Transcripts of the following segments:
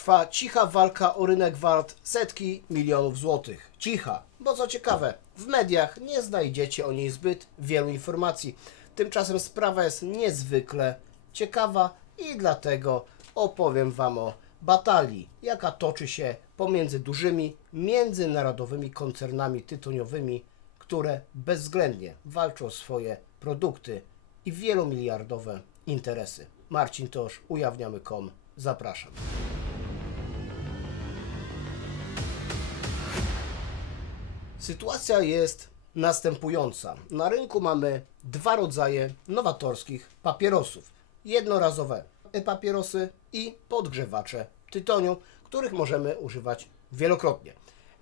trwa cicha walka o rynek wart setki milionów złotych. Cicha, bo co ciekawe, w mediach nie znajdziecie o niej zbyt wielu informacji. Tymczasem sprawa jest niezwykle ciekawa i dlatego opowiem Wam o batalii, jaka toczy się pomiędzy dużymi międzynarodowymi koncernami tytoniowymi, które bezwzględnie walczą o swoje produkty i wielomiliardowe interesy. Marcin Tosz, ujawniamy.com, zapraszam. Sytuacja jest następująca. Na rynku mamy dwa rodzaje nowatorskich papierosów. Jednorazowe papierosy i podgrzewacze tytoniu, których możemy używać wielokrotnie.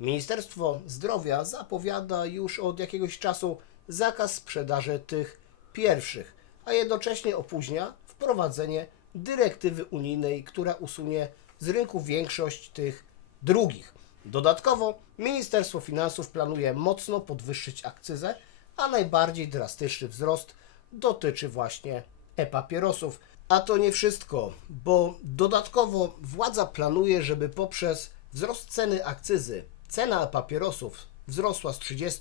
Ministerstwo Zdrowia zapowiada już od jakiegoś czasu zakaz sprzedaży tych pierwszych, a jednocześnie opóźnia wprowadzenie dyrektywy unijnej, która usunie z rynku większość tych drugich. Dodatkowo Ministerstwo Finansów planuje mocno podwyższyć akcyzę, a najbardziej drastyczny wzrost dotyczy właśnie e-papierosów. A to nie wszystko, bo dodatkowo władza planuje, żeby poprzez wzrost ceny akcyzy cena papierosów wzrosła z 30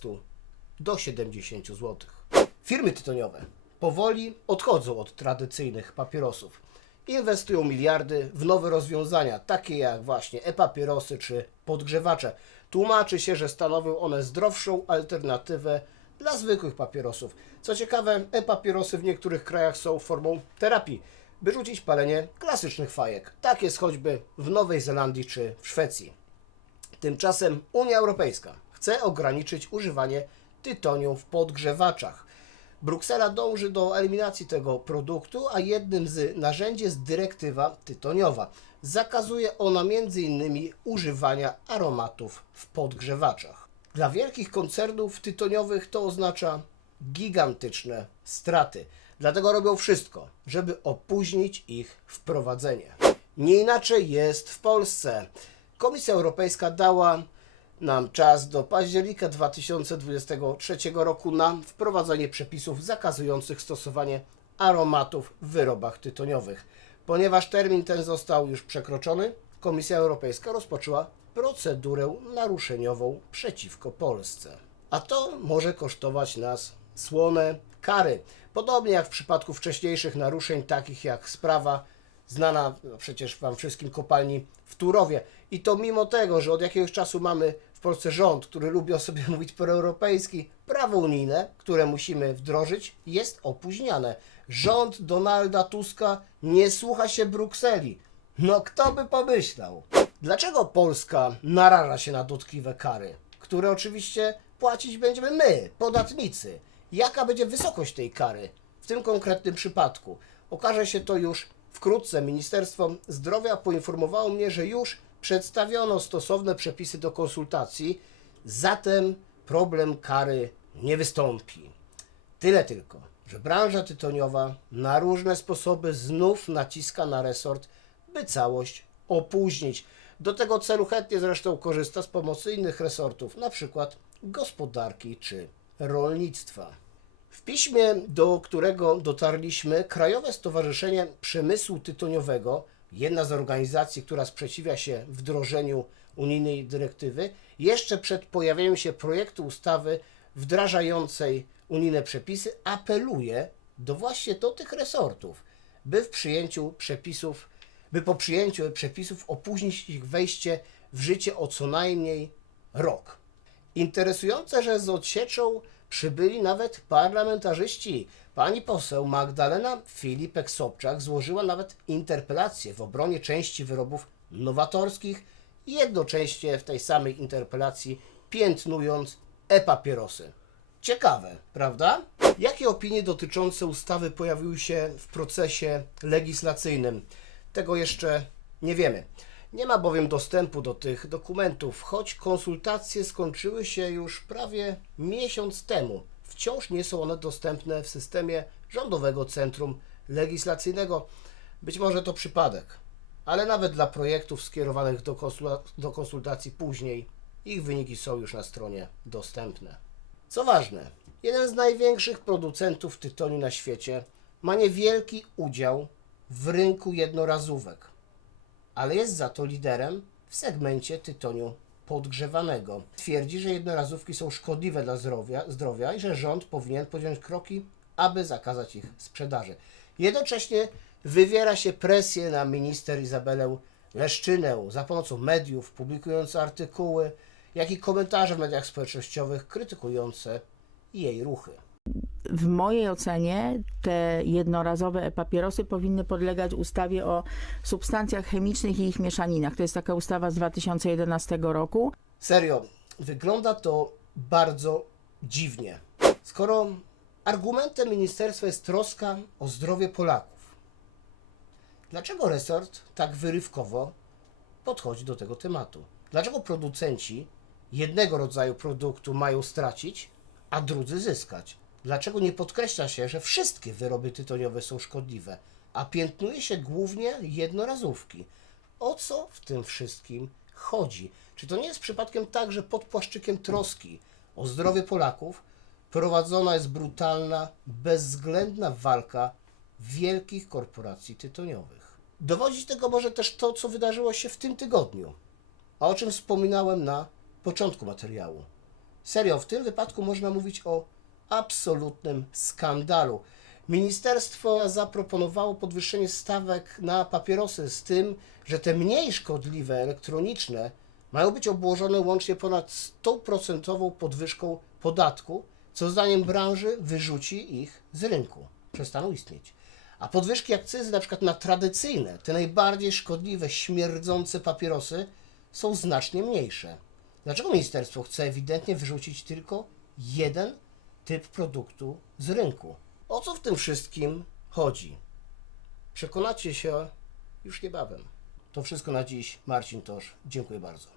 do 70 zł. Firmy tytoniowe powoli odchodzą od tradycyjnych papierosów. Inwestują miliardy w nowe rozwiązania, takie jak właśnie e-papierosy czy podgrzewacze. Tłumaczy się, że stanowią one zdrowszą alternatywę dla zwykłych papierosów. Co ciekawe, e-papierosy w niektórych krajach są formą terapii, by rzucić palenie klasycznych fajek. Tak jest choćby w Nowej Zelandii czy w Szwecji. Tymczasem Unia Europejska chce ograniczyć używanie tytoniu w podgrzewaczach. Bruksela dąży do eliminacji tego produktu, a jednym z narzędzi jest dyrektywa tytoniowa. Zakazuje ona m.in. używania aromatów w podgrzewaczach. Dla wielkich koncernów tytoniowych to oznacza gigantyczne straty. Dlatego robią wszystko, żeby opóźnić ich wprowadzenie. Nie inaczej jest w Polsce. Komisja Europejska dała nam czas do października 2023 roku na wprowadzenie przepisów zakazujących stosowanie aromatów w wyrobach tytoniowych. Ponieważ termin ten został już przekroczony, Komisja Europejska rozpoczęła procedurę naruszeniową przeciwko Polsce. A to może kosztować nas słone kary. Podobnie jak w przypadku wcześniejszych naruszeń, takich jak sprawa znana przecież Wam wszystkim kopalni w Turowie. I to mimo tego, że od jakiegoś czasu mamy w Polsce rząd, który lubi o sobie mówić proeuropejski, prawo unijne, które musimy wdrożyć, jest opóźniane. Rząd Donalda Tuska nie słucha się Brukseli. No kto by pomyślał? Dlaczego Polska naraża się na dotkliwe kary, które oczywiście płacić będziemy my, podatnicy? Jaka będzie wysokość tej kary w tym konkretnym przypadku? Okaże się to już wkrótce. Ministerstwo Zdrowia poinformowało mnie, że już przedstawiono stosowne przepisy do konsultacji, zatem problem kary nie wystąpi. Tyle tylko, że branża tytoniowa na różne sposoby znów naciska na resort, by całość opóźnić. Do tego celu chętnie zresztą korzysta z pomocy innych resortów, przykład gospodarki czy rolnictwa. Piśmie, do którego dotarliśmy, Krajowe Stowarzyszenie Przemysłu Tytoniowego, jedna z organizacji, która sprzeciwia się wdrożeniu unijnej dyrektywy, jeszcze przed pojawieniem się projektu ustawy wdrażającej unijne przepisy, apeluje do właśnie do tych resortów, by w przyjęciu przepisów, by po przyjęciu przepisów opóźnić ich wejście w życie o co najmniej rok. Interesujące, że z odsieczą przybyli nawet parlamentarzyści. Pani poseł Magdalena Filipek-Sobczak złożyła nawet interpelację w obronie części wyrobów nowatorskich jednocześnie w tej samej interpelacji piętnując e-papierosy. Ciekawe, prawda? Jakie opinie dotyczące ustawy pojawiły się w procesie legislacyjnym? Tego jeszcze nie wiemy. Nie ma bowiem dostępu do tych dokumentów, choć konsultacje skończyły się już prawie miesiąc temu. Wciąż nie są one dostępne w systemie Rządowego Centrum Legislacyjnego. Być może to przypadek, ale nawet dla projektów skierowanych do, do konsultacji później, ich wyniki są już na stronie dostępne. Co ważne, jeden z największych producentów tytoniu na świecie ma niewielki udział w rynku jednorazówek ale jest za to liderem w segmencie tytoniu podgrzewanego. Twierdzi, że jednorazówki są szkodliwe dla zdrowia, zdrowia i że rząd powinien podjąć kroki, aby zakazać ich sprzedaży. Jednocześnie wywiera się presję na minister Izabelę Leszczynę za pomocą mediów, publikując artykuły, jak i komentarze w mediach społecznościowych krytykujące jej ruchy. W mojej ocenie te jednorazowe papierosy powinny podlegać ustawie o substancjach chemicznych i ich mieszaninach. To jest taka ustawa z 2011 roku. Serio, wygląda to bardzo dziwnie. Skoro argumentem ministerstwa jest troska o zdrowie Polaków, dlaczego resort tak wyrywkowo podchodzi do tego tematu? Dlaczego producenci jednego rodzaju produktu mają stracić, a drudzy zyskać? Dlaczego nie podkreśla się, że wszystkie wyroby tytoniowe są szkodliwe, a piętnuje się głównie jednorazówki? O co w tym wszystkim chodzi? Czy to nie jest przypadkiem tak, że pod płaszczykiem troski o zdrowie Polaków prowadzona jest brutalna, bezwzględna walka wielkich korporacji tytoniowych? Dowodzi tego może też to, co wydarzyło się w tym tygodniu, a o czym wspominałem na początku materiału. Serio, w tym wypadku można mówić o absolutnym skandalu. Ministerstwo zaproponowało podwyższenie stawek na papierosy z tym, że te mniej szkodliwe elektroniczne mają być obłożone łącznie ponad 100% podwyżką podatku, co zdaniem branży wyrzuci ich z rynku. Przestaną istnieć. A podwyżki akcyzy na przykład na tradycyjne, te najbardziej szkodliwe, śmierdzące papierosy są znacznie mniejsze. Dlaczego ministerstwo chce ewidentnie wyrzucić tylko jeden typ produktu z rynku? O co w tym wszystkim chodzi? Przekonacie się już niebawem. To wszystko na dziś. Marcin Tosz. Dziękuję bardzo.